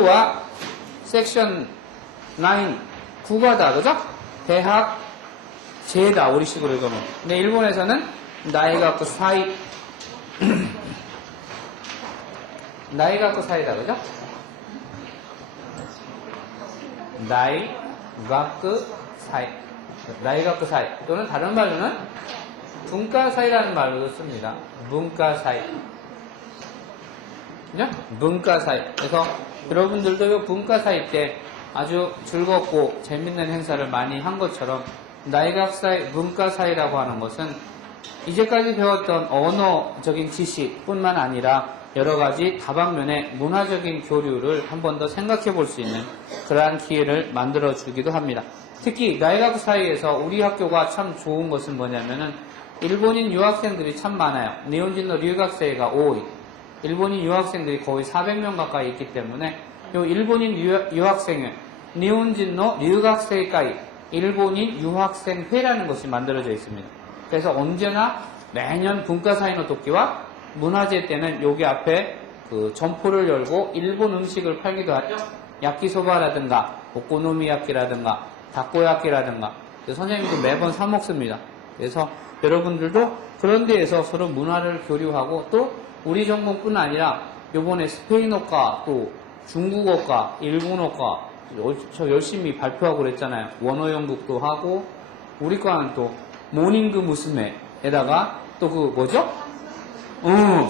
교와 섹션 9 국어다, 그죠? 대학 제다, 우리식으로 읽으면. 근데 일본에서는 나이가쿠 사이 나이가쿠 사이다, 그죠? 나이가쿠 사이, 나이가쿠 사이 또는 다른 말로는 문과 사이라는 말로도 씁니다. 문과 사이, 그죠? 문과 사이. 그래서 여러분들도 이 문과 사이 때 아주 즐겁고 재밌는 행사를 많이 한 것처럼 나이가쿠 사이, 문과 사이라고 하는 것은 이제까지 배웠던 언어적인 지식뿐만 아니라 여러 가지 다방면의 문화적인 교류를 한 번 더 생각해 볼 수 있는 그러한 기회를 만들어 주기도 합니다. 특히 나이가쿠 사이에서 우리 학교가 참 좋은 것은 뭐냐면은 일본인 유학생들이 참 많아요. 니혼진노 류학생가 5위. 일본인 유학생들이 거의 400명 가까이 있기 때문에 이 일본인 유학생회, 니혼진노 류학생가이, 일본인 유학생회라는 것이 만들어져 있습니다. 그래서 언제나 매년 문과사이노 도끼와 문화제 때는 여기 앞에 그 점포를 열고 일본 음식을 팔기도 하죠. 야끼소바라든가 오코노미야끼라든가 다코야끼라든가 선생님도 매번 사 먹습니다. 그래서 여러분들도 그런 데에서 서로 문화를 교류하고 또 우리 전공뿐 아니라 요번에 스페인어과 또 중국어과 일본어과 저 열심히 발표하고 그랬잖아요. 원어 연극도 하고 우리 과는 또 모닝그 무스메에다가 또 그 뭐죠?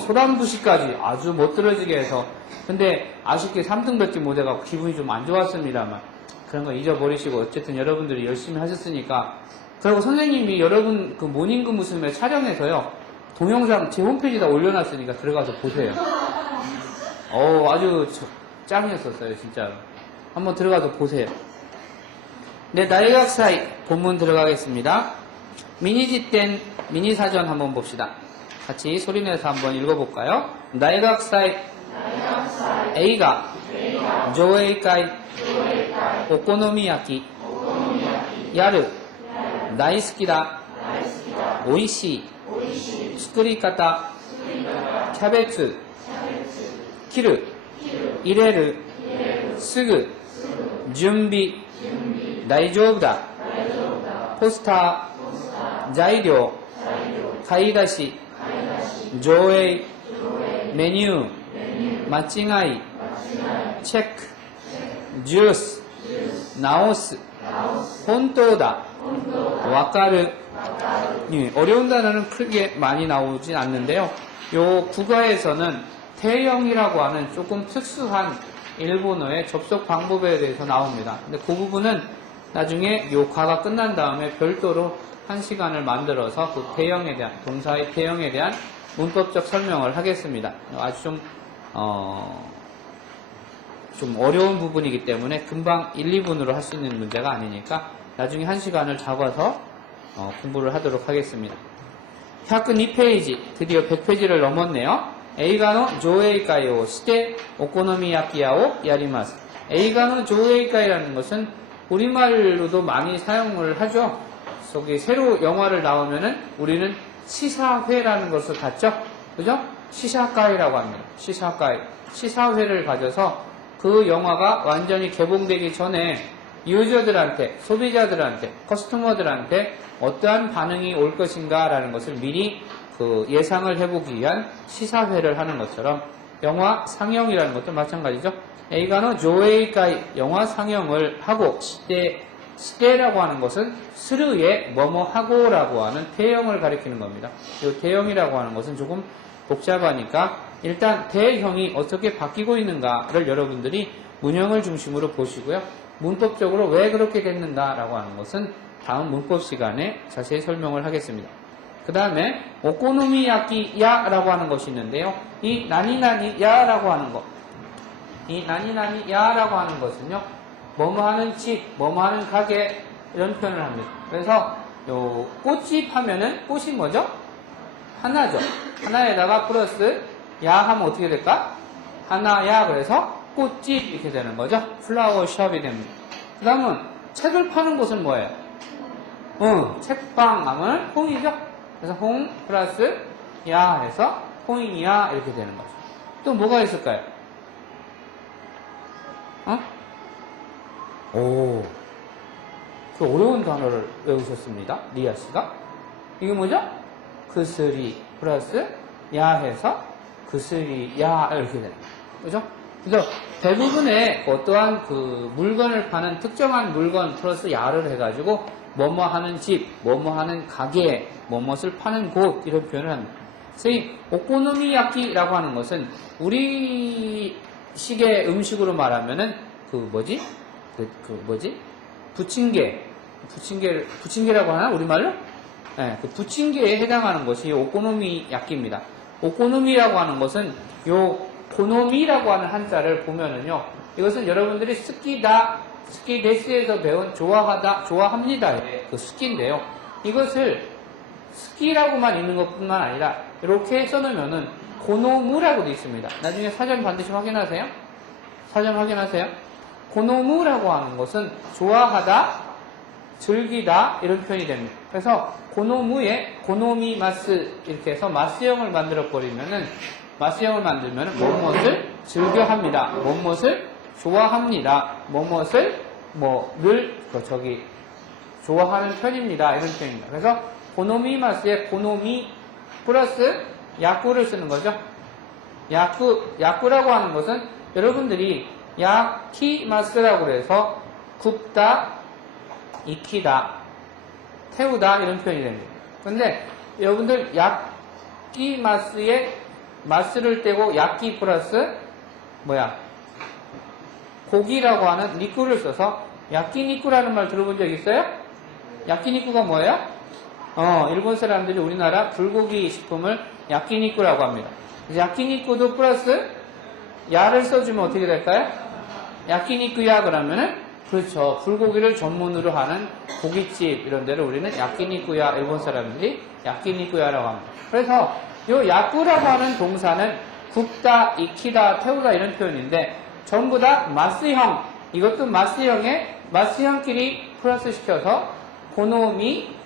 소란부시까지 아주 멋들어지게 해서 근데 아쉽게 3등밖에 못해갖고 기분이 좀 안 좋았습니다만 그런 거 잊어버리시고 어쨌든 여러분들이 열심히 하셨으니까 그리고 선생님이 여러분 그 모닝그 무스메 촬영해서요 동영상 제 홈페이지에다 올려놨으니까 들어가서 보세요. 아주 짱이었었어요 진짜로. 한번 들어가서 보세요. 네, 나이가쿠 사이 본문 들어가겠습니다. 미니지텐 미니사전 한번 봅시다. 같이 소리내서 한번 읽어볼까요? 나이가쿠 사이 A가 조에이카이 오코노미야키 야르 다이스키다 오이시 스쿠리카타キャベツ切る入れるすぐ準備大丈夫だポスター材料買い出し上映メニュー間違いチェックジュース直す本当だわかる어려운 단어는 크게 많이 나오진 않는데요. 요 국어에서는 태형이라고 하는 조금 특수한 일본어의 접속 방법에 대해서 나옵니다. 근데 그 부분은 나중에 요 과가 끝난 다음에 별도로 한 시간을 만들어서 그 태형에 대한, 동사의 태형에 대한 문법적 설명을 하겠습니다. 아주 좀 어려운 부분이기 때문에 금방 1, 2분으로 할 수 있는 문제가 아니니까 나중에 한 시간을 잡아서 공부를 하도록 하겠습니다. 102페이지, 드디어 100페이지를 넘었네요. 에이가노 조에이카이오 시테 오코노미야키야오 야리마스. 에이가노 조에이카이라는 것은 우리말로도 많이 사용을 하죠. 저기 새로 영화를 나오면은 우리는 시사회라는 것을 갖죠. 그죠? 시사가이라고 합니다. 시사가이. 시사회를 가져서 그 영화가 완전히 개봉되기 전에 유저들한테, 소비자들한테, 커스터머들한테 어떠한 반응이 올 것인가 라는 것을 미리 그 예상을 해보기 위한 시사회를 하는 것처럼 영화 상영이라는 것도 마찬가지죠. 에이가노 조에이카이, 영화 상영을 하고 시대라고 하는 것은 스르에 뭐뭐 하고라고 하는 태형을 가리키는 겁니다. 이 태형이라고 하는 것은 조금 복잡하니까 일단 대형이 어떻게 바뀌고 있는가를 여러분들이 문형을 중심으로 보시고요. 문법적으로 왜 그렇게 됐는가라고 하는 것은 다음 문법 시간에 자세히 설명을 하겠습니다. 그 다음에 오코노미야키야라고 하는 것이 있는데요. 이 나니나니야라고 하는 것, 이 나니나니야라고 하는 것은요, 뭐뭐 하는 집, 뭐뭐 하는 가게 이런 표현을 합니다. 그래서 요 꽃집 하면은 꽃이 뭐죠? 하나죠. 하나에다가 플러스 야 하면 어떻게 될까? 하나야. 그래서 꽃집 이렇게 되는 거죠. 플라워숍이 됩니다. 그 다음은 책을 파는 곳은 뭐예요? 책방 하면 홍이죠. 그래서 홍 플러스 야 해서 홍이야 이렇게 되는 거죠. 또 뭐가 있을까요? 어? 오, 그 어려운 단어를 외우셨습니다. 리아 씨가. 이게 뭐죠? 그스리 플러스 야 해서 그스리 야 이렇게 되는 거죠. 그죠? 그래서 대부분의 어떠한 그 물건을 파는 특정한 물건 플러스 야를 해가지고 뭐뭐 하는 집, 뭐뭐 하는 가게, 뭐뭇을 파는 곳 이런 표현을 합니다. 그래서 이 오코노미야키라고 하는 것은 우리 식의 음식으로 말하면은 그 뭐지? 부침개라고 하나 우리말로? 네, 그 부침개에 해당하는 것이 오코노미야키입니다. 오코노미라고 하는 것은 요 고노미라고 하는 한자를 보면은요, 이것은 여러분들이 스키데스에서 배운 좋아하다, 좋아합니다의 그 스키인데요. 이것을 스키라고만 있는 것뿐만 아니라 이렇게 써놓으면은 고노무라고 되어 있습니다. 나중에 사전 반드시 확인하세요. 사전 확인하세요. 고노무라고 하는 것은 좋아하다, 즐기다 이런 표현이 됩니다. 그래서 고노무에 고노미마스 이렇게 해서 마스형을 만들어 버리면은 마스형을 만들면은 뭐뭇을 즐겨합니다. 뭐뭇을 좋아합니다. 뭐뭇을 늘 좋아하는 편입니다. 이런 표현입니다. 그래서 고노미마스에 고노미 플러스 야쿠를 쓰는 거죠. 야쿠라고 하는 것은 여러분들이 야키마스라고 해서 굽다, 익히다, 태우다 이런 표현이 됩니다. 근데 여러분들 야키마스에 마스를 떼고 야키 플러스 고기라고 하는 니꾸를 써서 야키니꾸라는 말 들어본 적 있어요? 야키니꾸가 뭐예요? 일본 사람들이 우리나라 불고기 식품을 야키니꾸라고 합니다. 야키니꾸도 플러스 야를 써주면 어떻게 될까요? 야키니꾸야 그러면은 그렇죠. 불고기를 전문으로 하는 고깃집 이런 데를 우리는 야키니꾸야, 일본 사람들이 야키니꾸야라고 합니다. 그래서 요 야쿠라고 하는 동사는 굽다, 익히다, 태우다 이런 표현인데 전부 다 마스형, 이것도 마스형끼리 플러스 시켜서 고노미,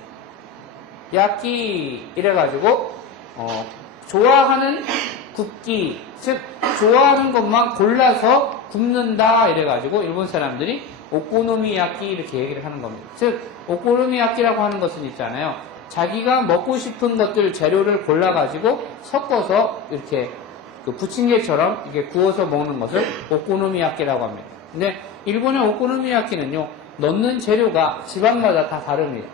야키 이래가지고 좋아하는 굽기, 즉 좋아하는 것만 골라서 굽는다 이래가지고 일본 사람들이 오코노미야키 이렇게 얘기를 하는 겁니다. 즉 오코노미야키라고 하는 것은 있잖아요. 자기가 먹고 싶은 것들 재료를 골라가지고 섞어서 이렇게 그 부침개처럼 이게 구워서 먹는 것을 오코노미야키라고 합니다. 근데 일본의 오코노미야키는요, 넣는 재료가 지방마다 다 다릅니다.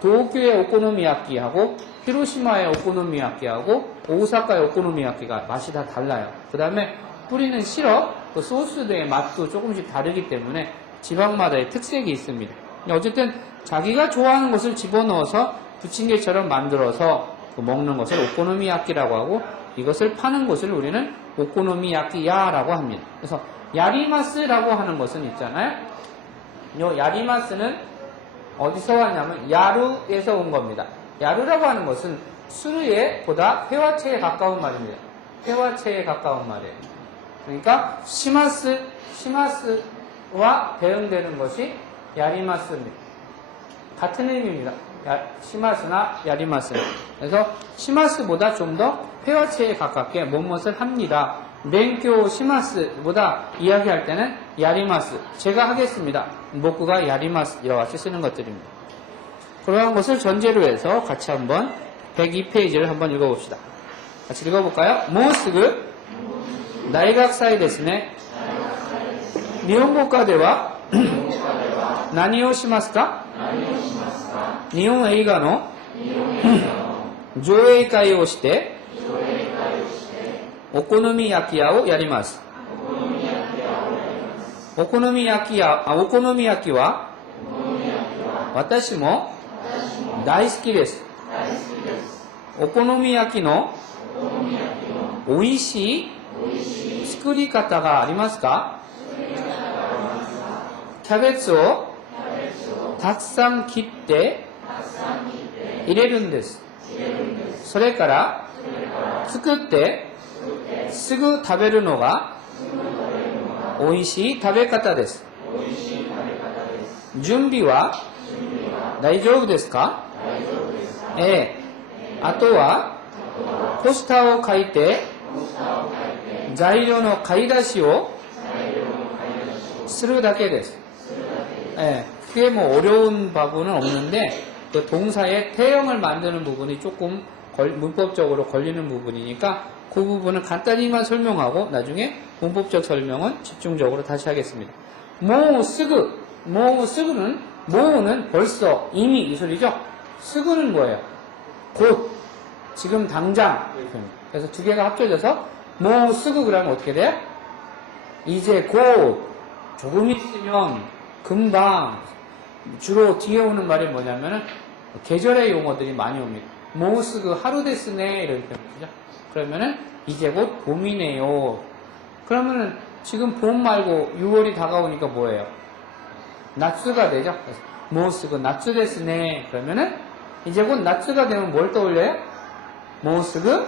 도쿄의 오코노미야키하고 히로시마의 오코노미야키하고 오사카의 오코노미야키가 맛이 다 달라요. 그 다음에 뿌리는 시럽, 그 소스 등의 맛도 조금씩 다르기 때문에 지방마다의 특색이 있습니다. 어쨌든 자기가 좋아하는 것을 집어넣어서 부침개처럼 만들어서 먹는 것을 오코노미야키라고 하고 이것을 파는 것을 우리는 오코노미야키야라고 합니다. 그래서 야리마스라고 하는 것은 있잖아요. 이 야리마스는 어디서 왔냐면 야루에서 온 겁니다. 야루라고 하는 것은 수르에 보다 회화체에 가까운 말입니다. 회화체에 가까운 말이에요. 그러니까 시마스와 대응되는 것이 야리마스입니다. 같은 의미입니다. 시마스나 야리마스는. 그래서 시마스보다 좀 더 회화체에 가깝게 무엇을 합니다. 勉強 시마스보다 이야기할 때는 야리마스. 제가 하겠습니다. 목구가 야리마스 이와 같이 쓰는 것들입니다. 그러한 것을 전제로 해서 같이 한번 102페이지를 한번 읽어봅시다. 같이 읽어볼까요? もうすぐ大学祭ですね。日本語科では何をしますか？日本映画の上映会をしてお好み焼き屋をやります。お好み焼きは私も大好きです。お好み焼きの美味しい作り方がありますか？キャベツをたくさん切って入れるんです。それから作ってすぐ食べるのが美味しい食べ方です。準備は大丈夫ですか？あとはポスターを書いて材料の買い出しを 스르다케 데스. 예, 크게 뭐 어려운 부분은 없는데 그 동사의 태형을 만드는 부분이 조금 문법적으로 걸리는 부분이니까 그 부분은 간단히만 설명하고 나중에 문법적 설명은 집중적으로 다시 하겠습니다. 모쓰그는 모는 벌써 이미 이 소리죠. 쓰그는 뭐예요? 곧, 지금 당장. 그래서 두 개가 합쳐져서 모쓰그 그러면 어떻게 돼요? 이제 곧, 조금 있으면, 금방. 주로 뒤에 오는 말이 뭐냐면은 계절의 용어들이 많이 옵니다. 모쓰그 하루 데스네 이렇게 표현이죠. 그러면은 이제 곧 봄이네요. 그러면은 지금 봄 말고 6월이 다가오니까 뭐예요?夏가 되죠. 모쓰그夏데스네. 그러면은 이제 곧夏가 되면 뭘 떠올려요? 모쓰그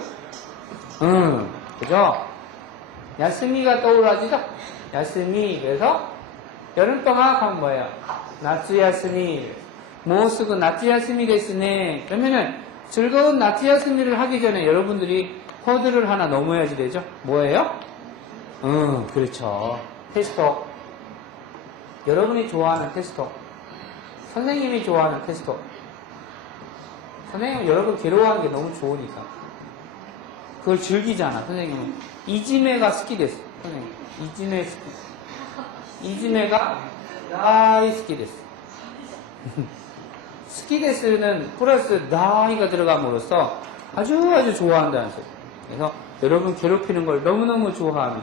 그죠? 야스미가 떠올라지죠? 야스미. 그래서 여름방학 하면 뭐예요? 나츠야스미. 모쓰그 나츠야스미 데스네. 그러면은 즐거운 나츠야스미를 하기 전에 여러분들이 허들을 하나 넘어야지 되죠? 뭐예요? 그렇죠. 테스토. 여러분이 좋아하는 테스토. 선생님이 좋아하는 테스토. 선생님은 여러분 괴로워하는 게 너무 좋으니까. 그걸 즐기잖아, 선생님은. 이지메가 스키 데스. 선생님. 이지메 스키. 이지메가 다이 스키 데스. 스키 데스는 플러스 나이가 들어감으로써 아주 좋아한다는 소리. 그래서 여러분 괴롭히는 걸 너무너무 좋아하는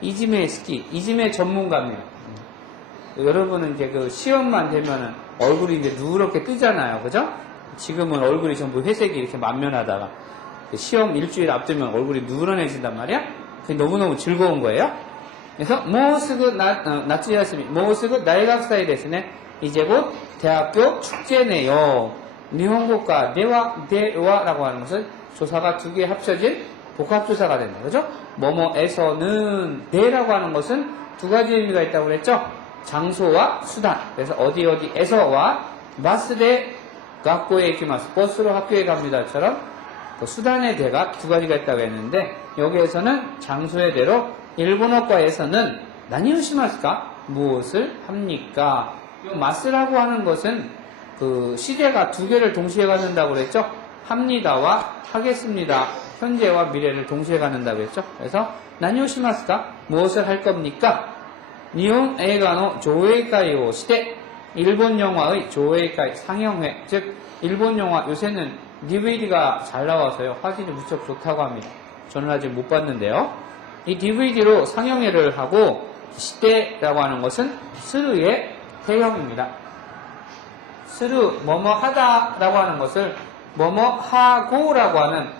이지메 스키, 이지메 전문가입니다. 여러분은 이제 그 시험만 되면은 얼굴이 이제 누렇게 뜨잖아요. 그죠? 지금은 얼굴이 전부 회색이 이렇게 만면하다가 시험 일주일 앞두면 얼굴이 누런해진단 말이야? 그게 너무너무 즐거운 거예요. 그래서 모쓰그 나츠야스미, 모쓰그 나이각사이 데스네. 이제 곧 대학교 축제네요. 일본어과 대화라고 하는 것은 조사가 두 개 합쳐진 복합조사가 된다. 그죠? 뭐뭐에서는 대라고 하는 것은 두 가지 의미가 있다고 그랬죠? 장소와 수단. 그래서 어디에서와 마스대 학교에 이키마스. 버스로 학교에 갑니다처럼 그 수단의 대가 두 가지가 있다고 했는데 여기에서는 장소의 대로 일본어과에서는 나니우시마스까? 무엇을 합니까? 이 마스라고 하는 것은 그 시대가 두 개를 동시에 갖는다고 그랬죠? 합니다와 하겠습니다. 현재와 미래를 동시에 갖는다고 했죠? 그래서 나니우시마스까? 무엇을 할 겁니까? 니혼 에이가노 조회가이오 시대 일본 영화의 조회가 상영회 즉 일본 영화 요새는 DVD가 잘 나와서요 화질이 무척 좋다고 합니다. 저는 아직 못 봤는데요. 이 DVD로 상영회를 하고 시대라고 하는 것은 스르의 태형입니다. 스르 뭐뭐 하다라고 하는 것을 뭐뭐 하고라고 하는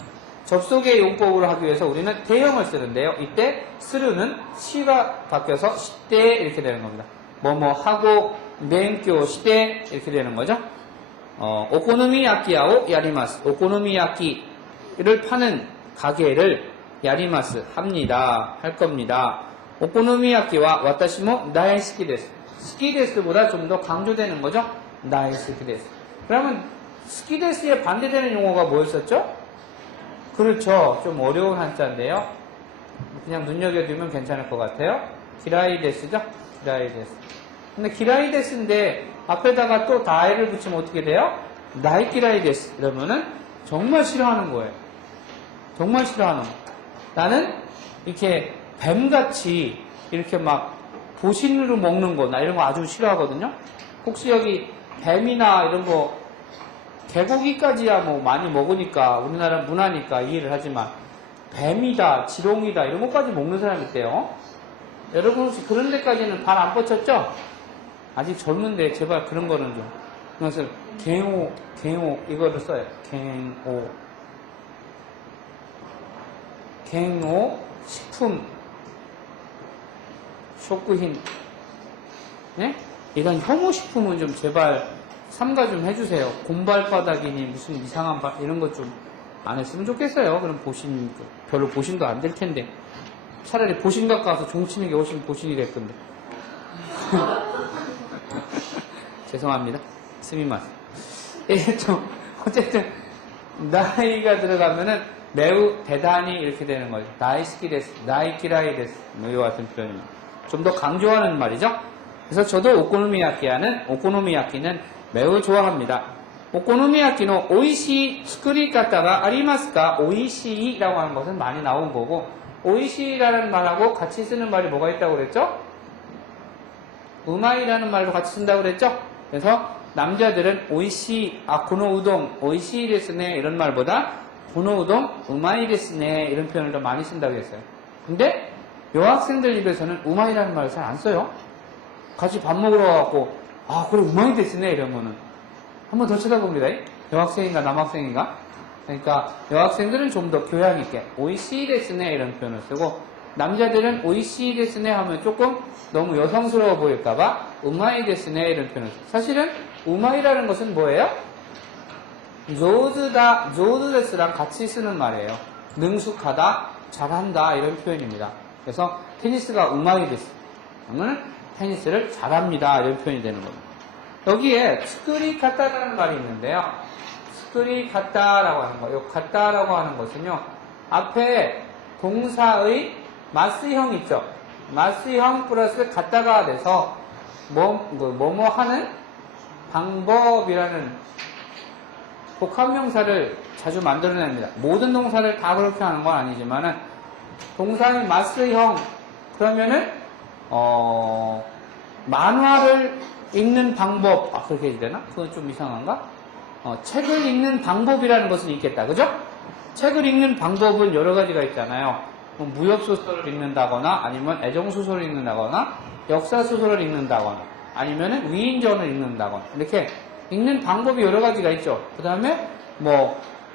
접속의 용법으로 하기 위해서 우리는 대형을 쓰는데요. 이때 스르는 시가 바뀌어서 시대 이렇게 되는 겁니다. 뭐뭐 하고 맹교 시대 이렇게 되는 거죠. 오코노미야키야오 야리마스. 오코노미야키를 파는 가게를 야리마스 합니다. 할 겁니다. 오코노미야키와 와타시모 나에스키 데스. 스키 데스보다 좀 더 강조되는 거죠. 나에스키 데스. 그러면 스키 데스에 반대되는 용어가 뭐였었죠? 그렇죠. 좀 어려운 한자인데요. 그냥 눈여겨두면 괜찮을 것 같아요. 기라이데스죠? 기라이데스. 근데 기라이데스인데 앞에다가 또 다이를 붙이면 어떻게 돼요? 나이기라이데스. 이러면은 정말 싫어하는 거예요. 정말 싫어하는 거. 나는 이렇게 뱀같이 이렇게 막 보신으로 먹는 거, 나 이런 거 아주 싫어하거든요. 혹시 여기 뱀이나 이런 거 개고기까지야 뭐 많이 먹으니까 우리나라 문화니까 이해를 하지만 뱀이다, 지렁이다 이런 것까지 먹는 사람이 있대요. 여러분 혹시 그런 데까지는 발 안 뻗쳤죠? 아직 젊은데 제발 그런 거는 좀. 그래서 갱오 이거를 써요. 갱오 식품 쇼크힌. 네? 이런 혐오식품은 좀 제발 삼가 좀 해주세요. 곰발바닥이니 무슨 이상한 이런 것 좀 안 했으면 좋겠어요. 그럼 보신 별로 보신도 안 될 텐데 차라리 보신각 가서 종치는 게 훨씬 보신이 될 건데. 죄송합니다. 스미마스. 어쨌든 나이가 들어가면은 매우 대단히 이렇게 되는 거죠. 나이스키 데스, 나이키라이 데스 뭐 이와 같은 표현입니다. 좀 더 강조하는 말이죠. 그래서 저도 오코노미야끼는 매우 좋아합니다. 오코노미야끼노 오이시 스크리 가타가 아리마스까? 오이시라고 하는 것은 많이 나온 거고, 오이시라는 말하고 같이 쓰는 말이 뭐가 있다고 그랬죠? 우마이라는 말도 같이 쓴다고 그랬죠? 그래서 남자들은 오이시, 고노 우동, 오이시 데스네 이런 말보다 고노 우동, 우마이 데스네 이런 표현을 더 많이 쓴다고 했어요. 근데 여학생들 입에서는 우마이라는 말을 잘 안 써요. 같이 밥 먹으러 가고 그래 우마이 데스네 이러면은 한번 더 쳐다봅니다. 여학생인가 남학생인가? 그러니까 여학생들은 좀 더 교양 있게 오이시 데스네 이런 표현을 쓰고, 남자들은 오이시 데스네 하면 조금 너무 여성스러워 보일까봐 우마이 데스네 이런 표현을 써요. 사실은 우마이라는 것은 뭐예요? 조즈다, 조즈데스랑 같이 쓰는 말이에요. 능숙하다, 잘한다 이런 표현입니다. 그래서 테니스가 우마이 데스 그러면 테니스를 잘합니다 이런 표현이 되는 겁니다. 여기에 스크리 카타라는 말이 있는데요. 스크리 카타라고 하는 거, 이 카타라고 하는 것은요, 앞에 동사의 마스형 있죠. 마스형 플러스 카타가 돼서 뭐뭐 하는 방법이라는 복합명사를 자주 만들어냅니다. 모든 동사를 다 그렇게 하는 건 아니지만은 동사의 마스형 그러면은 만화를 읽는 방법 그렇게 해야 되나? 그건 좀 이상한가? 책을 읽는 방법이라는 것은 있겠다. 그죠? 책을 읽는 방법은 여러 가지가 있잖아요. 무협소설을 읽는다거나 아니면 애정소설을 읽는다거나 역사소설을 읽는다거나 아니면 위인전을 읽는다거나 이렇게 읽는 방법이 여러 가지가 있죠. 그 다음에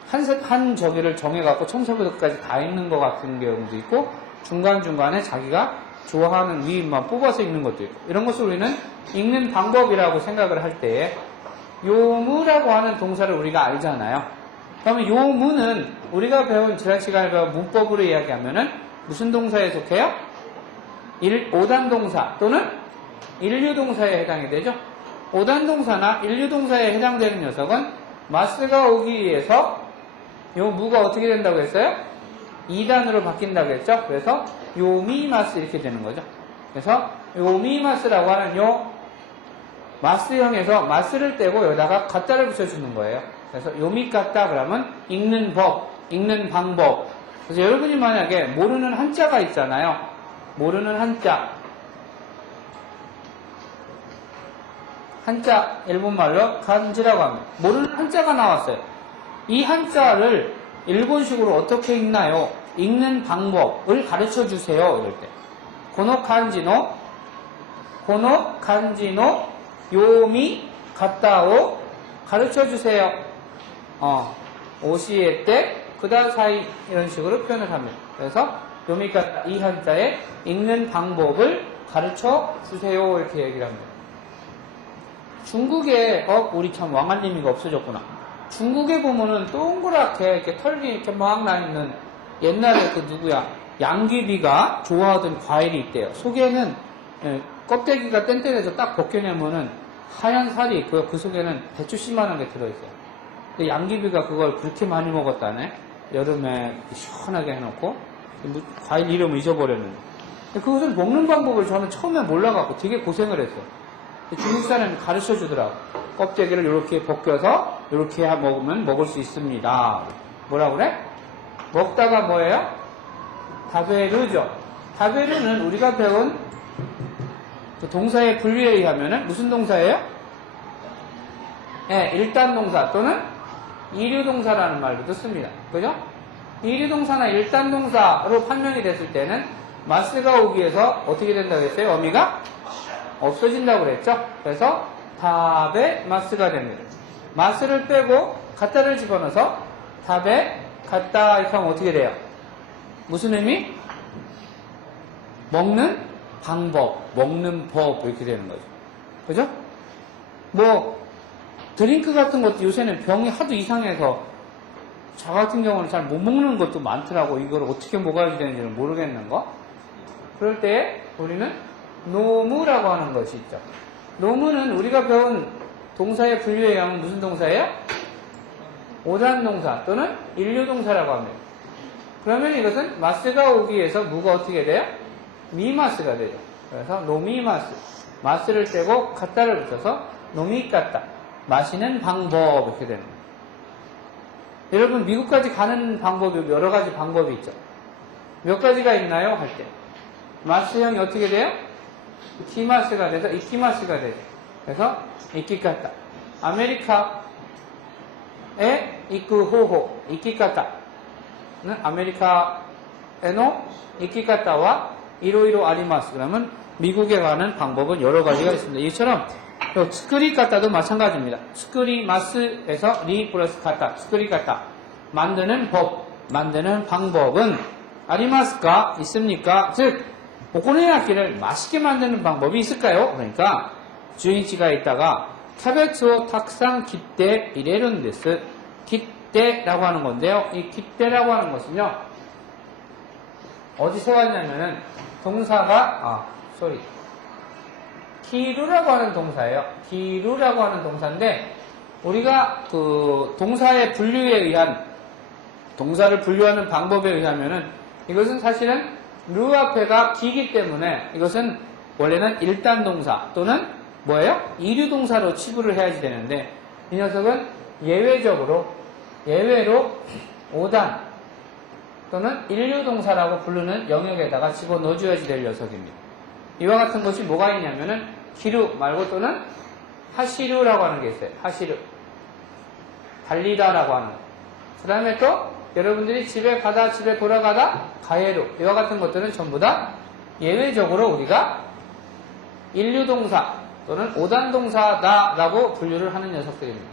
한 저기를 정해갖고 청소부터까지 다 읽는 것 같은 경우도 있고, 중간중간에 자기가 좋아하는 위인만 뽑아서 읽는 것도 있고, 이런 것을 우리는 읽는 방법이라고 생각을 할 때에 요무라고 하는 동사를 우리가 알잖아요. 그러면 요무는 우리가 배운 지난 시간에 배운 문법으로 이야기하면은 무슨 동사에 속해요? 오단동사 또는 일류동사에 해당이 되죠. 오단동사나 일류동사에 해당되는 녀석은 마스가 오기 위해서 요 무가 어떻게 된다고 했어요? 2단으로 바뀐다고 했죠. 그래서 요미마스 이렇게 되는 거죠. 그래서 요미마스라고 하는 요 마스형에서 마스를 떼고 여기다가 가짜를 붙여주는 거예요. 그래서 요미가따 그러면 읽는 법, 읽는 방법. 그래서 여러분이 만약에 모르는 한자가 있잖아요. 모르는 한자 일본말로 간지라고 합니다. 모르는 한자가 나왔어요. 이 한자를 일본식으로 어떻게 읽나요? 읽는 방법을 가르쳐 주세요. 이럴 때 고노 간지노 요미 가따오 가르쳐 주세요. 오시에때 그다사이 이런 식으로 표현을 합니다. 그래서 요미 가따 이 한자의 읽는 방법을 가르쳐 주세요 이렇게 얘기를 합니다. 중국에 우리 참 왕한림이가 없어졌구나. 중국에 보면은 동그랗게 이렇게 털이 이렇게 막 나 있는 옛날에 양귀비가 좋아하던 과일이 있대요. 속에는 껍데기가 뗀뗀해서 딱 벗겨내면은 하얀 살이 그 속에는 배추씨만한 게 들어있어요. 근데 양귀비가 그걸 그렇게 많이 먹었다네. 여름에 시원하게 해놓고 과일 이름을 잊어버렸는데 그것을 먹는 방법을 저는 처음에 몰라갖고 되게 고생을 했어요. 중국 사람이 가르쳐 주더라고. 껍데기를 이렇게 벗겨서 이렇게 먹으면 먹을 수 있습니다. 뭐라 그래? 먹다가 뭐예요? 다베르죠. 다베르는 우리가 배운 그 동사의 분류에 의하면은 무슨 동사예요? 네, 일단동사 또는 이류동사라는 말도 씁니다. 그죠? 이류동사나 일단동사로 판명이 됐을 때는 마스가 오기 위해서 어떻게 된다고 했어요? 어미가 없어진다고 그랬죠? 그래서 답에 마스가 됩니다. 마스를 빼고 갖다를 집어넣어서 답에 갖다 이렇게 하면 어떻게 돼요? 무슨 의미? 먹는 방법, 먹는 법 이렇게 되는 거죠. 그죠? 드링크 같은 것도 요새는 병이 하도 이상해서 저 같은 경우는 잘 못 먹는 것도 많더라고. 이걸 어떻게 먹어야 되는지는 모르겠는 거. 그럴 때 우리는 노무라고 하는 것이 있죠. 노무는 우리가 배운 동사의 분류에 의하면 무슨 동사예요? 오단동사 또는 일류동사라고 합니다. 그러면 이것은 마스가 오기 위해서 무가 어떻게 돼요? 미마스가 되죠. 그래서 노미마스, 마스를 떼고 갖다를 붙여서 노미 갖다 마시는 방법 이렇게 되는 거예요. 여러분 미국까지 가는 방법이 여러 가지 방법이 있죠. 몇 가지가 있나요? 할 때 마스형이 어떻게 돼요? 키마스가 돼서 이키마스가 되죠. 그래서 이키카타 아메리카에 이쿠호호 이키카타는 아메리카에노 이키카타와 이로이로 아리마스. 그러면 미국에 가는 방법은 여러 가지가 있습니다. 이처럼 스크리카타도 마찬가지입니다. 스크리마스에서 리 플러스 카타 스크리카타 만드는 법 만드는 방법은 아리마스가 있습니까? 즉 오코노미야키를 맛있게 만드는 방법이 있을까요? 그러니까 주인치가 있다가 캐베츠を 탁상 깃대 이레룬 데스. 깃대라고 하는 건데요. 이 깃대라고 하는 것은요. 어디서 왔냐면은 동사가 기루라고 하는 동사예요. 기루라고 하는 동사인데 우리가 그 동사의 분류에 의한 동사를 분류하는 방법에 의하면은 이것은 사실은 루 앞에가 기기 때문에 이것은 원래는 일단 동사 또는 뭐예요? 이류 동사로 치부를 해야지 되는데 이 녀석은 예외로 5단 또는 일류 동사라고 부르는 영역에다가 집어넣어줘야지 될 녀석입니다. 이와 같은 것이 뭐가 있냐면은 기루 말고 또는 하시루라고 하는 게 있어요. 하시루 달리다라고 하는 거. 그 다음에 또 여러분들이 집에 가다 집에 돌아가다 가해루 이와 같은 것들은 전부 다 예외적으로 우리가 일류동사 또는 오단동사다라고 분류를 하는 녀석들입니다.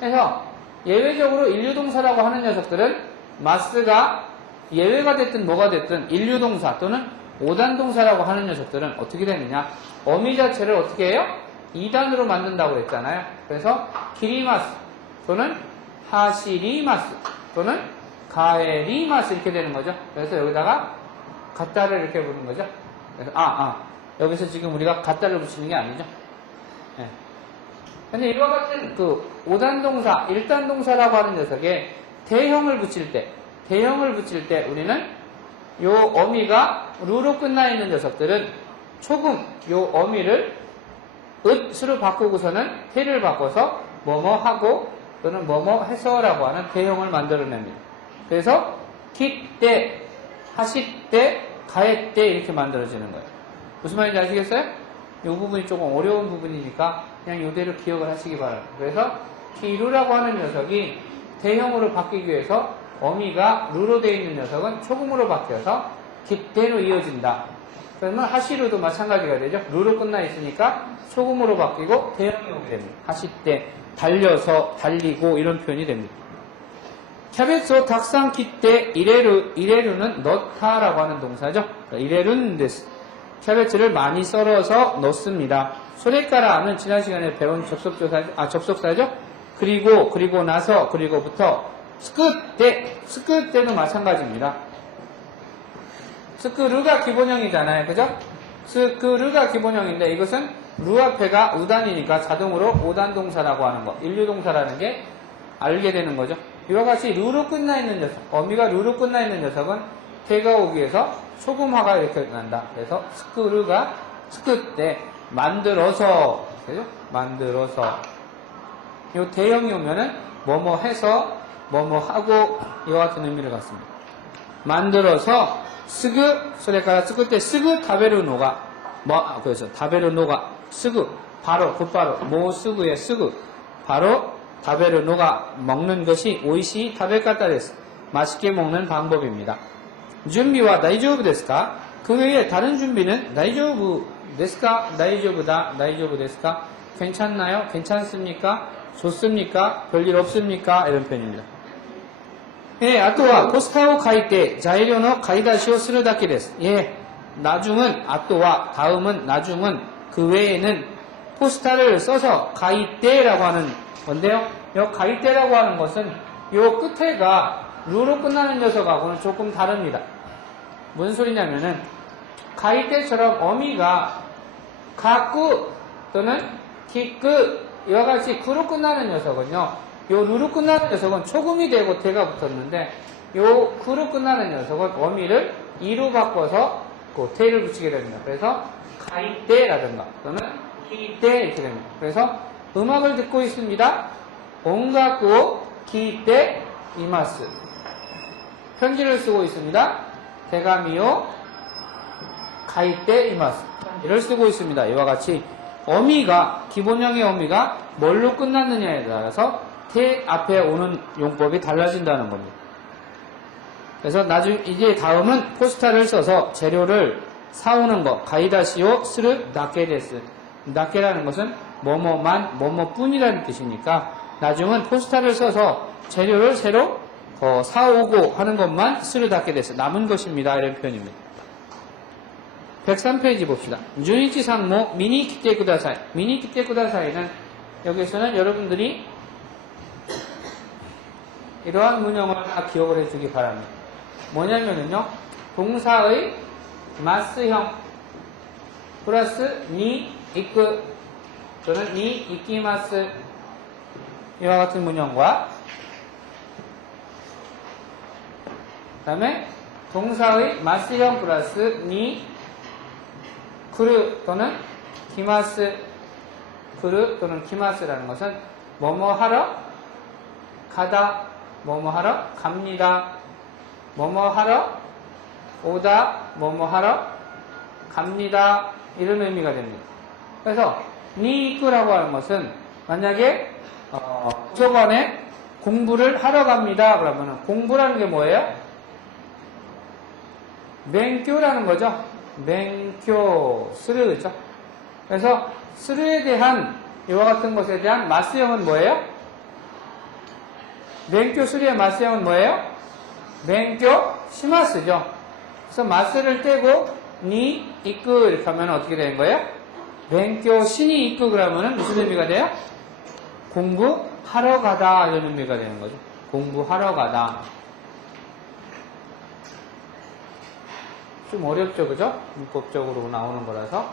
그래서 예외적으로 일류동사라고 하는 녀석들은 마스가 예외가 됐든 뭐가 됐든 일류동사 또는 오단동사라고 하는 녀석들은 어떻게 되느냐 어미 자체를 어떻게 해요? 2단으로 만든다고 그랬잖아요. 그래서 기리마스 또는 하시리마스 또는 가에리마스 이렇게 되는 거죠. 그래서 여기다가 갖다를 이렇게 부르는 거죠. 그래서 여기서 지금 우리가 갖다를 붙이는 게 아니죠. 네. 근데 이와 같은 그 5단 동사, 1단 동사라고 하는 녀석에 대형을 붙일 때 우리는 요 어미가 루로 끝나 있는 녀석들은 조금 요 어미를 으스로 바꾸고서는 해를 바꿔서 뭐뭐 하고 또는 뭐뭐 해서라고 하는 대형을 만들어냅니다. 그래서 기때, 하시때, 가해때 이렇게 만들어지는 거예요. 무슨 말인지 아시겠어요? 이 부분이 조금 어려운 부분이니까 그냥 이대로 기억을 하시기 바랍니다. 그래서 기루라고 하는 녀석이 대형으로 바뀌기 위해서 어미가 루로 되어 있는 녀석은 초금으로 바뀌어서 기때로 이어진다. 그러면 하시루도 마찬가지가 되죠. 루로 끝나 있으니까 초금으로 바뀌고 대형이 오게 됩니다. 하시때, 달려서, 달리고 이런 표현이 됩니다. 캐베츠を 탁상 깃대 이레루는 넣다라고 하는 동사죠. 이레룬 데스. 캐베츠를 많이 썰어서 넣습니다. 소레까라는 지난 시간에 배운 접속사죠. 그리고 나서 그리고부터 스크때도 마찬가지입니다. 스크르가 기본형이잖아요. 그죠? 스크르가 기본형인데 이것은 루 앞에가 우단이니까 자동으로 5단 동사라고 하는 거, 일류동사라는 게 알게 되는 거죠. 이와 같이 루로 끝나 있는 녀석, 어미가 루로 끝나 있는 녀석은 태가 오기 위해서 소금화가 이렇게 난다. 그래서 스크때 만들어서, 그죠? 만들어서. 요 대형이 오면은 뭐뭐 해서 뭐뭐 하고 이와 같은 의미를 갖습니다. 만들어서 소래까라 스크때 스그 다베르노가 그래서 다베르노가 스그 바로 곧바로 모스그의 스그 바로 다베르노가 먹는 것이 오이시 다베카타 데스. 맛있게 먹는 방법입니다. 준비와 다이조브 데스까? 그 외에 다른 준비는 다이조브 데스까? 다이조브다, 다이조브 데스까? 괜찮나요? 괜찮습니까? 좋습니까? 별일 없습니까? 이런 표현입니다. 예, あとは 포스타를 書いて 材料の 買い出しをするだけです. 예, 나중은 あとは 다음은 나중은 그 외에는 포스타를 써서 書いて 라고 하는 건데요. 요 書いて 라고 하는 것은 요 끝에가 루로 끝나는 녀석하고는 조금 다릅니다. 무슨 소리냐면은 書いて처럼 어미가 가꾸 또는 키크 이와 같이 구로 끝나는 녀석은요. 요 루로 끝나는 녀석은 초금이 되고 대가 붙었는데 요 구로 끝나는 녀석은 어미를 이로 바꿔서 그 대를 붙이게 됩니다. 그래서 가이때라든가 또는 기때 이렇게 됩니다. 그래서 음악을 듣고 있습니다. 온가쿠 기때 이마스. 편지를 쓰고 있습니다. 대가미오 가이때 이마스. 편지를 쓰고 있습니다. 이와 같이 어미가 기본형의 어미가 뭘로 끝났느냐에 따라서 태 앞에 오는 용법이 달라진다는 겁니다. 그래서 이제 다음은 포스타를 써서 재료를 사오는 것. 가이다시오 스르 나케데스. 나케라는 것은 뭐뭐만 뭐뭐뿐이라는 뜻이니까 나중은 포스타를 써서 재료를 새로 사오고 하는 것만 스르 나케데스. 남은 것입니다. 이런 표현입니다. 103페이지 봅시다. 준이치 상모 미니 기테 쿠다사이. 미니 기테 쿠다사이는 여기서는 여러분들이 이러한 문형을 하나 기억을 해주기 바랍니다. 뭐냐면은요, 동사의 마스형 플러스 니 이끄 또는 니 이키마스 이와 같은 문형과 그 다음에 동사의 마스형 플러스 니 크르 또는 키마스 크르 또는 키마스라는 것은 뭐뭐 하러 가다, 뭐뭐 하러 갑니다, 뭐뭐 하러 오다, 뭐뭐 하러 갑니다, 이런 의미가 됩니다. 그래서 니이쿠라고 하는 것은 만약에 저번에 공부를 하러 갑니다 그러면 공부라는 게 뭐예요? 맹교라는 거죠. 맹교 스르죠. 그래서 스르에 대한 이와 같은 것에 대한 마스형은 뭐예요? 맹교 스르의 마스형은 뭐예요? 맹교 시마스죠. 그래서 마스를 떼고 니 이끄 이렇게 하면 어떻게 되는 거예요? 맹교 신이 이끄 그러면은 무슨 의미가 돼요? 공부하러 가다 이런 의미가 되는 거죠. 공부하러 가다. 좀 어렵죠, 그죠? 문법적으로 나오는 거라서.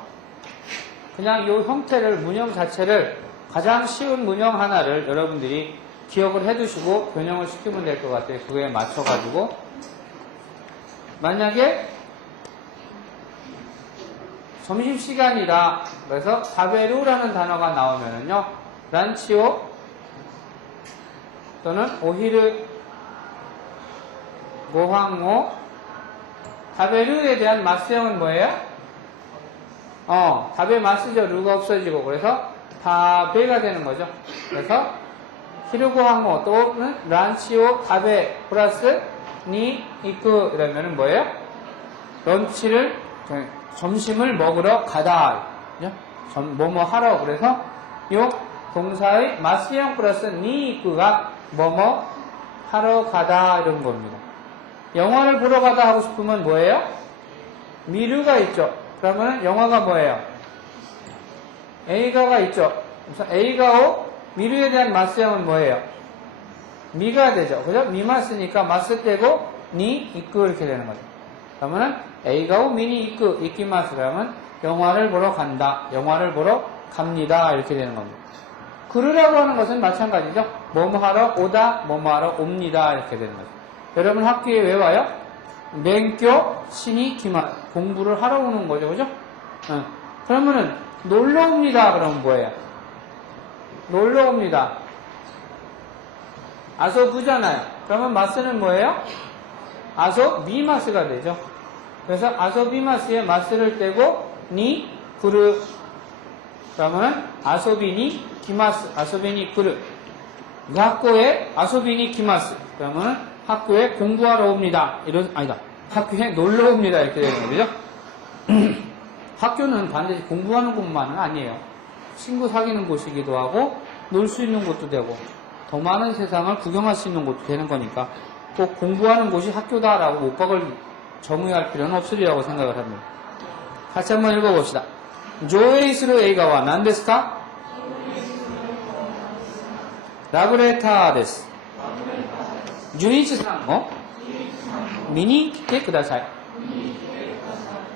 그냥 이 형태를, 문형 자체를 가장 쉬운 문형 하나를 여러분들이 기억을 해두시고 변형을 시키면 될 것 같아요. 그거에 맞춰가지고. 만약에 점심시간이다. 그래서 사베루라는 단어가 나오면은요, 란치오 또는 오히르 고항오 다베르에 대한 마스형은 뭐예요? 다베 마스죠. 루가 없어지고. 그래서 다베가 되는 거죠. 그래서 히르고항오 또는 란치오 다베 플러스 니 이끄 이러면은 뭐예요? 런치를 점심을 먹으러 가다. 뭐뭐 하러. 그래서 요 동사의 마스형 플러스 니 이끄가 뭐뭐 하러 가다 이런 겁니다. 영화를 보러 가다 하고 싶으면 뭐예요? 미루가 있죠. 그러면 영화가 뭐예요? 에이가가 있죠. 그래서 에이가오 미루에 대한 마스형은 뭐예요? 미가 되죠. 그죠? 미마스니까 마스 떼고 니 이끄 이렇게 되는 거죠. 그러면은 에이가오 미니 이끄 이키마스 그러면 영화를 보러 간다. 영화를 보러 갑니다. 이렇게 되는 겁니다. 그르라고 하는 것은 마찬가지죠. 뭐뭐 하러 오다, 뭐뭐 하러 옵니다. 이렇게 되는 거죠. 여러분 학교에 왜 와요? 맹교 신이 기마 공부를 하러 오는 거죠, 그죠? 그러면은 놀러 옵니다. 그러면 뭐예요? 놀러 옵니다. 아소부잖아요. 그러면 마스는 뭐예요? 아소비마스가 되죠. 그래서 아소비마스에 마스를 떼고 니 구르 그러면 아소비니 기마스 아소비니 구르 학교에 아소비니 기마스 그러면 학교에 공부하러 옵니다. 학교에 놀러 옵니다. 이렇게 되는 거죠. 학교는 반드시 공부하는 곳만은 아니에요. 친구 사귀는 곳이기도 하고 놀 수 있는 곳도 되고 더 많은 세상을 구경할 수 있는 곳도 되는 거니까 꼭 공부하는 곳이 학교다라고 못박을 정의할 필요는 없으리라고 생각을 합니다. 같이 한번 읽어봅시다. 조에이스루 에이가와 난데스까? 라브레타 데스. 11時見に来てください。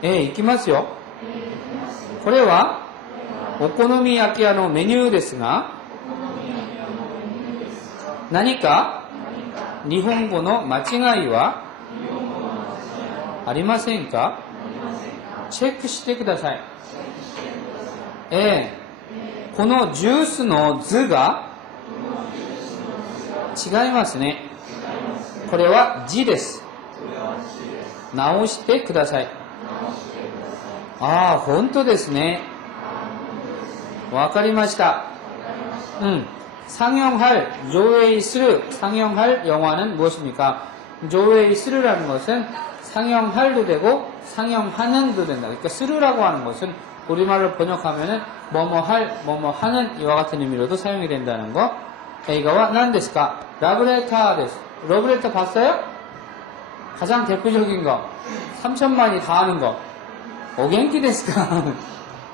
行きますよ。これはお好み焼き屋のメニューですが、何か日本語の間違いはありませんか？チェックしてください。えこのジュースの図が違いますね。これは字です。直してください。ああ、本当ですね。わかりました。상영할, 조회를 상영할 영화는 무엇입니까? 조회를라는 것은 상영할도 되고 상영하는도 된다. 그러니까 쓰르라고 하는 것은 우리말로 번역하면은 뭐뭐할, 뭐뭐하는 이와 같은 의미로도 사용이 된다는 거. 에이가와 난데스까? 라브레타 데스. 러브레터 봤어요? 가장 대표적인 거. 3천만이 다 하는 거. 오겐키 데스까?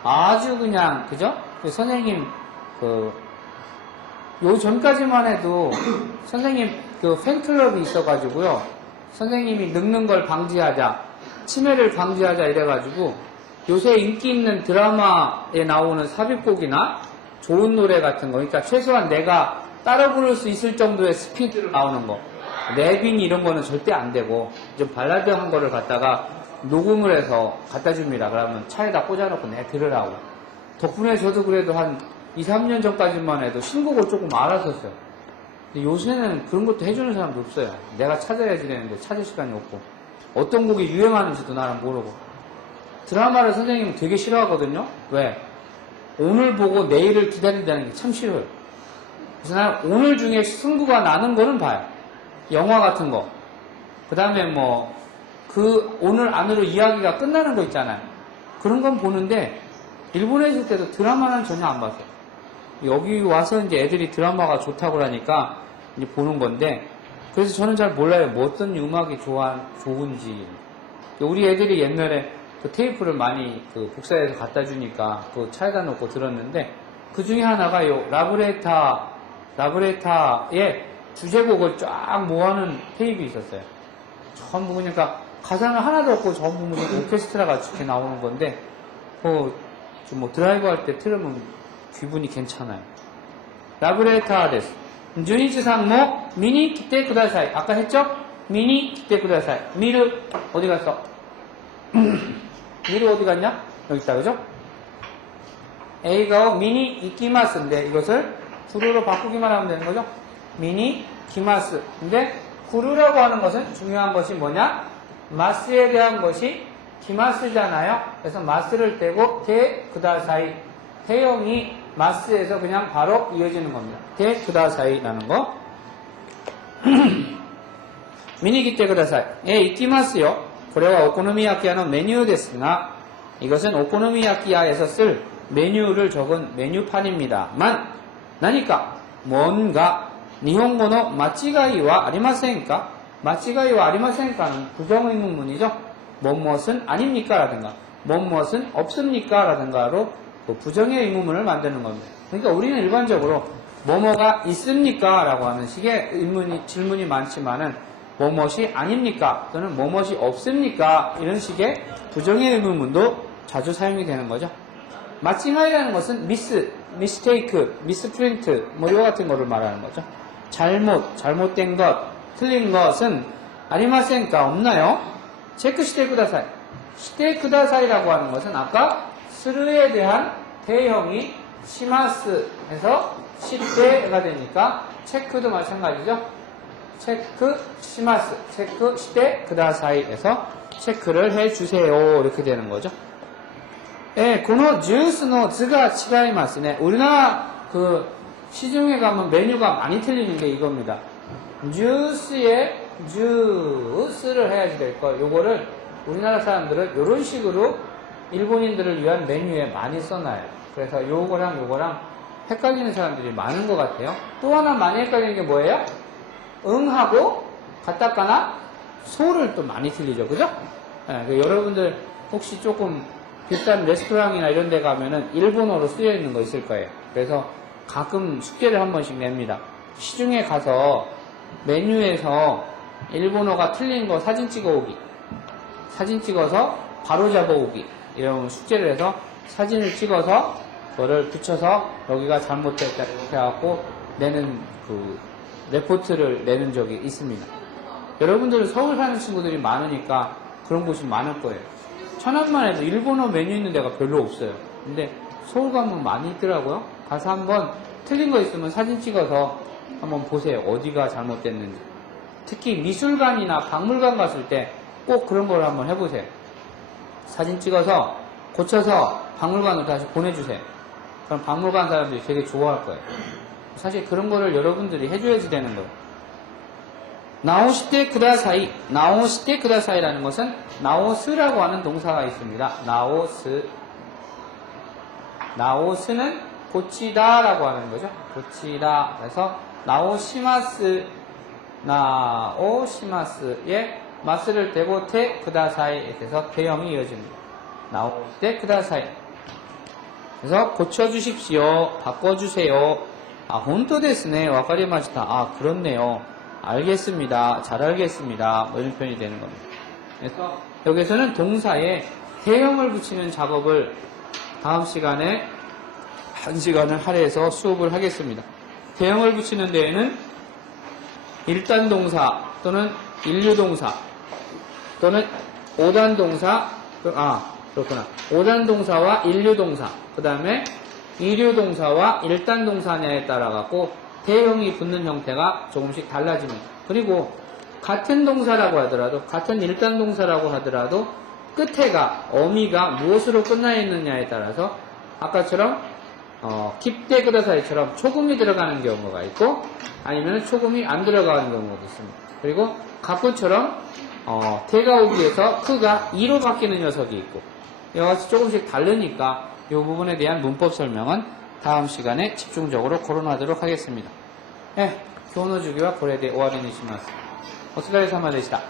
아주 그냥, 그죠? 선생님, 요 전까지만 해도 선생님 팬클럽이 있어가지고요. 선생님이 늙는 걸 방지하자, 치매를 방지하자 이래가지고 요새 인기 있는 드라마에 나오는 삽입곡이나 좋은 노래 같은 거, 그러니까 최소한 내가 따라 부를 수 있을 정도의 스피드로 나오는 거, 랩인 이런 거는 절대 안 되고 좀 발라드한 거를 갖다가 녹음을 해서 갖다 줍니다. 그러면 차에다 꽂아놓고 내 들으라고. 덕분에 저도 그래도 한 2, 3년 전까지만 해도 신곡을 조금 알았었어요. 근데 요새는 그런 것도 해주는 사람도 없어요. 내가 찾아야지 되는데 찾을 시간이 없고, 어떤 곡이 유행하는지도 나는 모르고. 드라마를 선생님은 되게 싫어하거든요. 왜? 오늘 보고 내일을 기다린다는 게 참 싫어요. 그래서 나는 오늘 중에 승부가 나는 거는 봐요. 영화 같은 거. 그 다음에 오늘 안으로 이야기가 끝나는 거 있잖아요. 그런 건 보는데, 일본에 있을 때도 드라마는 전혀 안 봤어요. 여기 와서 이제 애들이 드라마가 좋다고 하니까 이제 보는 건데, 그래서 저는 잘 몰라요. 뭐 어떤 음악이 좋은지. 우리 애들이 옛날에 그 테이프를 많이 복사해서 갖다 주니까 그 차에다 놓고 들었는데, 그 중에 하나가 요 라브레타의 주제곡을 쫙 모아놓은 테이프 있었어요. 전부 그러니까 가사는 하나도 없고 전부 무슨 오케스트라 같이 이렇게 나오는 건데, 좀 드라이브 할 때 틀으면 기분이 괜찮아요. 라브레타 데스. 주니치상 미니 기대 쿠다사이. 아까 했죠? 미니 기대 쿠다사이. 미르 어디 갔어? 미르 어디 갔냐? 여기 있다, 그죠? A가 미니 이키마스인데 이것을 구루로 바꾸기만 하면 되는 거죠? 미니 기마스. 근데 구루라고 하는 것은 중요한 것이 뭐냐? 마스에 대한 것이 기마스잖아요. 그래서 마스를 떼고 테 그다사이. 태형이 마스에서 그냥 바로 이어지는 겁니다. 테 그다사이라는 거. 미니기테 그다사이. 이키마스요. 그래와 오코노미야키야의 메뉴 데스가, 이것은 오코노미야키야에서 쓸 메뉴를 적은 메뉴판입니다만, 나니까 뭔가 일본어의 마치가이와 아리마센까? 마치가이와 아리마센까는 부정의문문이죠. 무엇은 아닙니까? 라든가 무엇은 없습니까? 라든가로 부정의 의문문을 만드는 겁니다. 그러니까 우리는 일반적으로 뭐뭐가 있습니까? 라고 하는 식의 질문이 많지만은 무엇이 아닙니까? 또는 무엇이 없습니까? 이런 식의 부정의 의문문도 자주 사용이 되는 거죠. 마칭하이라는 것은 미스테이크, 미스프린트 이와 같은 거를 말하는 거죠. 잘못된 것, 틀린 것은 아리마센까? 없나요? 체크 시테 쿠다사이. 시테 쿠다사이라고 하는 것은 아까 스르에 대한 대형이 시마스에서 시테가 되니까 체크도 마찬가지죠. 체크 시마스, 체크 시테 쿠다사이에서 체크를 해주세요. 이렇게 되는 거죠. 예, この 주스의 図が違いますね. 우리나라 시중에 가면 메뉴가 많이 틀리는 게 이겁니다. 주스에 주스를 해야지 될 거. 요거를 우리나라 사람들은 이런 식으로 일본인들을 위한 메뉴에 많이 써놔요. 그래서 요거랑 헷갈리는 사람들이 많은 것 같아요. 또 하나 많이 헷갈리는 게 뭐예요? 응하고 가타카나 소를 또 많이 틀리죠. 그죠? 네, 여러분들 혹시 조금 비싼 레스토랑이나 이런 데 가면은 일본어로 쓰여 있는 거 있을 거예요. 그래서 가끔 숙제를 한 번씩 냅니다. 시중에 가서 메뉴에서 일본어가 틀린 거 사진 찍어 오기. 사진 찍어서 바로 잡아 오기. 이런 숙제를 해서 사진을 찍어서 그거를 붙여서 여기가 잘못됐다 이렇게 해갖고 내는 레포트를 내는 적이 있습니다. 여러분들은 서울 사는 친구들이 많으니까 그런 곳이 많을 거예요. 천안만 해도 일본어 메뉴 있는 데가 별로 없어요. 근데 서울 가면 많이 있더라고요. 가서 한번 틀린 거 있으면 사진 찍어서 한번 보세요. 어디가 잘못됐는지. 특히 미술관이나 박물관 갔을 때 꼭 그런 걸 한번 해보세요. 사진 찍어서 고쳐서 박물관으로 다시 보내주세요. 그럼 박물관 사람들이 되게 좋아할 거예요. 사실 그런 거를 여러분들이 해줘야지 되는 거예요. 나오시테 쿠다사이. 나오시테 쿠다사이라는 것은 나오스라고 하는 동사가 있습니다. 나오스. 나오스는 고치다라고 하는 거죠. 고치다. 그래서 나오시마스. 나오시마스에 마스를 대고 테 쿠다사이에 대해서 대형이 이어집니다. 나오시테 쿠다사이. 그래서 고쳐주십시오. 바꿔주세요. 아, 혼토 데스네. 와카리마시타. 아, 그렇네요. 알겠습니다. 잘 알겠습니다. 뭐 이런 표현이 되는 겁니다. 그래서 여기서는 동사에 대형을 붙이는 작업을 다음 시간에 1시간을 할애해서 수업을 하겠습니다. 대형을 붙이는 데에는 일단 동사 또는 일류동사 또는 오단 동사, 그렇구나. 오단 동사와 일류동사, 그 다음에 이류동사와 일단 동사냐에 따라 갖고 대형이 붙는 형태가 조금씩 달라집니다. 그리고 같은 동사라고 하더라도, 같은 일단 동사라고 하더라도 끝에가, 어미가 무엇으로 끝나 있느냐에 따라서 아까처럼 킵대 그다사이처럼 초금이 들어가는 경우가 있고 아니면 초금이 안 들어가는 경우도 있습니다. 그리고 가꾸처럼 태가 오기 위해서 크가 이로 바뀌는 녀석이 있고 이와 같이 조금씩 다르니까 이 부분에 대한 문법 설명은 다음 시간에 집중적으로 거론하도록 하겠습니다. 네, 교노 주기와 고레데 오와리にします。お疲れ様でした。